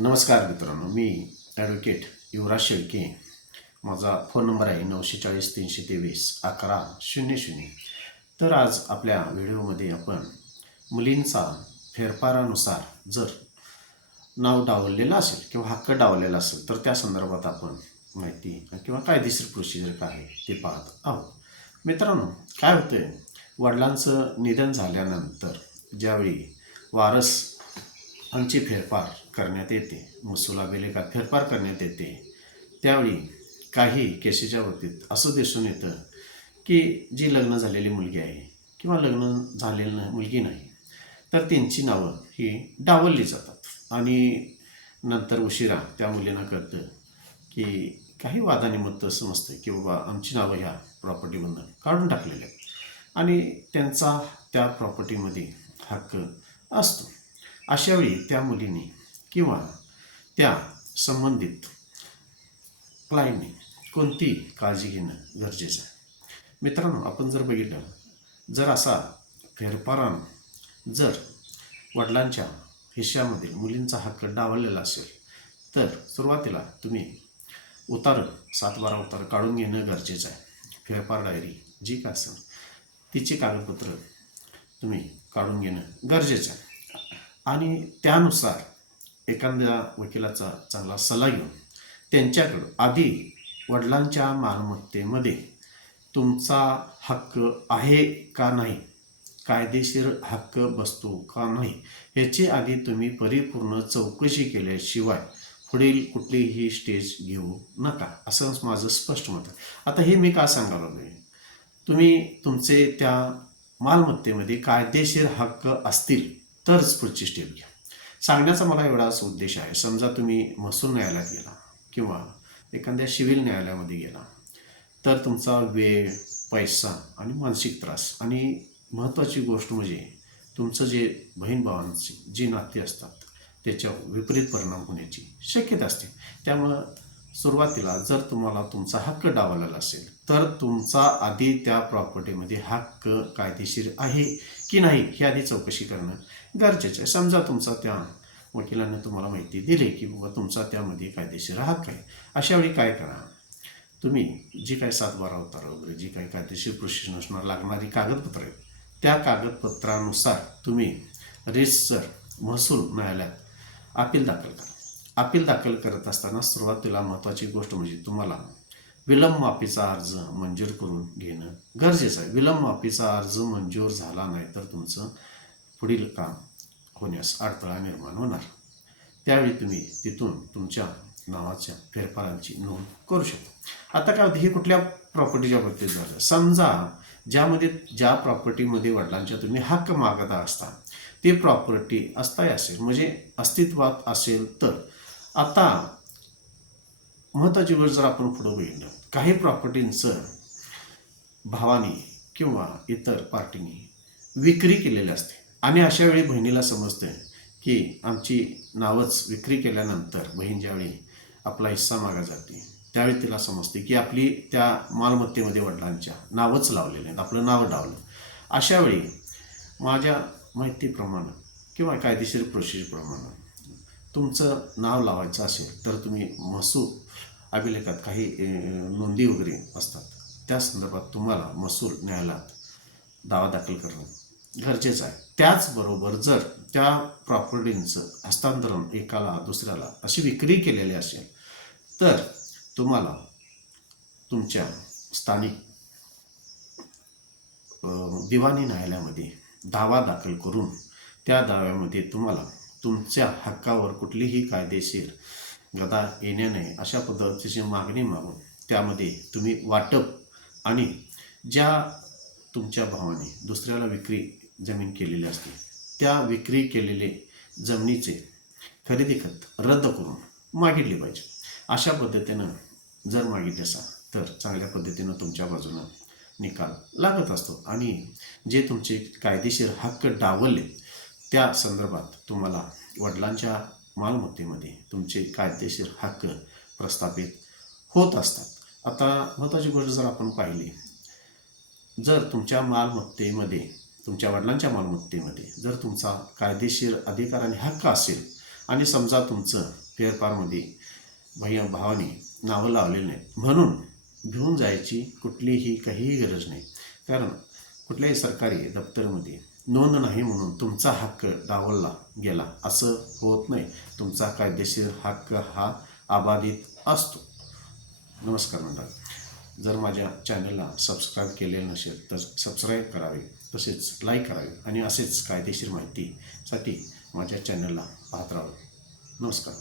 नमस्कार मित्रांनो मी ॲडव्होकेट युवराज शेळके. माझा फोन नंबर आहे नऊशे चाळीस तीनशे तेवीस अकरा शून्य शून्य. तर आज आपल्या व्हिडिओमध्ये आपण मुलींचा फेरफारानुसार जर नाव डावललेलं असेल किंवा हक्क डावलेला असेल तर त्या संदर्भात आपण माहिती किंवा कायदेशीर प्रोसिजर काय आहे ते पाहत आहोत. मित्रांनो काय होतंय? वडिलांचं निधन झाल्यानंतर ज्यावेळी वारस आमची फेरफार करण्यात येते. महसुला बेलेखात फेरफार करण्यात येते. त्यावेळी काही केसेच्या बाबतीत असं दिसून येतं की जी लग्न झालेली मुलगी आहे किंवा लग्न झालेलं मुलगी नाही तर त्यांची नावं ही डावलली जातात. आणि नंतर उशिरा त्या मुलींना कळतं की काही वादानिमित्त समजतं की बाबा आमची नावं ह्या प्रॉपर्टीमधनं काढून टाकलेल्या आहेत. आणि त्यांचा त्या प्रॉपर्टीमध्ये हक्क असतो. अशावेळी त्या मुलीने किंवा त्या संबंधित क्लायंटने कोणती काळजी घेणं गरजेचं आहे. मित्रांनो आपण जर बघितलं जर असा फेरफारानं जर वडिलांच्या हिश्श्यामध्ये मुलींचा हक्क डावललेला असेल तर सुरुवातीला तुम्ही उतार सात बारा उतार काढून घेणं गरजेचं आहे. फेरफार डायरी जी का असेल तिची कागदपत्र तुम्ही काढून घेणं गरजेचं आहे. आणि त्यानुसार एखाद्या वकिलाचा चांगला सल्ला घेऊन त्यांच्याकडं आधी वडिलांच्या मालमत्तेमध्ये तुमचा हक्क आहे का नाही? कायदेशीर हक्क बसतो का नाही? याची आधी तुम्ही परिपूर्ण चौकशी केल्याशिवाय पुढील कुठलीही स्टेज घेऊ नका असं माझं स्पष्ट मत आहे. आता हे मी का सांगायला नाही तुम्ही तुमचे त्या मालमत्तेमध्ये कायदेशीर हक्क असतील तरच पुढची स्टेप घ्या. सांगण्याचा मला एवढाच उद्देश आहे. समजा तुम्ही महसूल न्यायालयात गेला किंवा एखाद्या सिव्हिल न्यायालयामध्ये गेला तर तुमचा वेळ पैसा आणि मानसिक त्रास आणि महत्त्वाची गोष्ट म्हणजे तुमचं जे बहीण भावांची जी नाती असतात त्याच्यावर विपरीत परिणाम होण्याची शक्यता असते. त्यामुळं सुरुवातीला जर तुम्हाला तुमचा हक्क डावलेला असेल तर तुमचा आधी त्या प्रॉपर्टीमध्ये हक्क कायदेशीर आहे की नाही हे आधी चौकशी करणं गरजेचं आहे. समजा तुमचा त्या वकिलाने तुम्हाला माहिती दिली की बाबा तुमचा त्यामध्ये कायदेशीर हक्क आहे. अशा वेळी काय करा? तुम्ही जी काही सातबारा अवतार वगैरे जी काही कायदेशीर प्रोसिजर असणार लागणारी कागदपत्रं आहेत त्या कागदपत्रानुसार तुम्ही रेजिस्टर महसूल न्यायालयात अपील दाखल करा. अपील दाखल करत असताना सुरुवातीला महत्त्वाची गोष्ट म्हणजे तुम्हाला विलंब माफीचा अर्ज मंजूर करून घेणं गरजेचं आहे. विलंब माफीचा अर्ज मंजूर झाला नाही तर तुमचं पुढील काम होण्यास अडथळा निर्माण होणार. त्यावेळी तुम्ही तिथून तुमच्या नावाच्या फेरफारांची नोंद करू शकता. आता काय होतं हे कुठल्या प्रॉपर्टीच्या बाबतीत झालं? समजा ज्यामध्ये ज्या प्रॉपर्टीमध्ये वडिलांच्या तुम्ही हक्क मागता असता ती प्रॉपर्टी अस्थायी असेल म्हणजे अस्तित्वात असेल तर आता महत्त्वाची गोष्ट जर आपण पुढं बघितलं काही प्रॉपर्टींचं भावाने किंवा इतर पार्टीनी विक्री केलेली असते. आणि अशा वेळी बहिणीला समजतं की आमची नावच विक्री केल्यानंतर बहीण ज्यावेळी आपला हिस्सा मागा जाते त्यावेळी तिला समजते की आपली त्या मालमत्तेमध्ये वडिलांच्या नावच लावलेले आहेत आपलं नाव डावलं. अशावेळी माझ्या माहितीप्रमाणे किंवा कायदेशीर प्रोसिजरप्रमाणे तुमचं नाव लावायचं असेल तर तुम्ही महसूल अभिलेखात काही नोंदी वगैरे असतात. त्या संदर्भात तुम्हाला महसूल न्यायालयात दावा दाखल करणं गरजेचं आहे. त्याचबरोबर जर त्या प्रॉपर्टींचं हस्तांतरण एकाला दुसऱ्याला अशी विक्री केलेली असेल तर तुम्हाला तुमच्या स्थानिक दिवाणी न्यायालयामध्ये दावा दाखल करून त्या दाव्यामध्ये तुम्हाला तुमच्या हक्कावर कुठलीही कायदेशीर गदा येण्या नये अशा पद्धतीची मागणी मागून त्यामध्ये तुम्ही वाटप आणि ज्या तुमच्या भावाने दुसऱ्याला विक्री जमीन केलेली असते त्या विक्री केलेले जमिनीचे खरेदी खत रद्द करून मागितले पाहिजे. अशा पद्धतीनं जर मागितले असा तर चांगल्या पद्धतीनं तुमच्या बाजूनं निकाल लागत असतो. आणि जे तुमचे कायदेशीर हक्क डावलले त्या संदर्भात तुम्हाला वडिलांच्या मालमत्तेमध्ये तुमचे कायदेशीर हक्क प्रस्थापित होत असतात. आता महत्त्वाची गोष्ट जर आपण पाहिली जर तुमच्या मालमत्तेमध्ये तुमच्या वडिलांच्या मालमत्तेमध्ये जर तुमचा कायदेशीर अधिकार आणि हक्क असेल आणि समजा तुमचं फेरफारमध्ये भैया भावाने नावं लावलेली नाहीत म्हणून घेऊन जायची कुठलीही काहीही गरज नाही. कारण कुठल्याही सरकारी दप्तरमध्ये नोंद नाही म्हणून तुमचा हक्क डावलला गेला. असं होत नाही. तुमचा कायदेशीर हक्क हा अबाधित असतो. नमस्कार मंडळ. जर माझ्या चॅनलला सबस्क्राईब केलेलं नसेल तर सबस्क्राईब करावे तसेच लाईक करावे आणि असेच कायदेशीर माहितीसाठी माझ्या चॅनलला पाहत राहावे नमस्कार.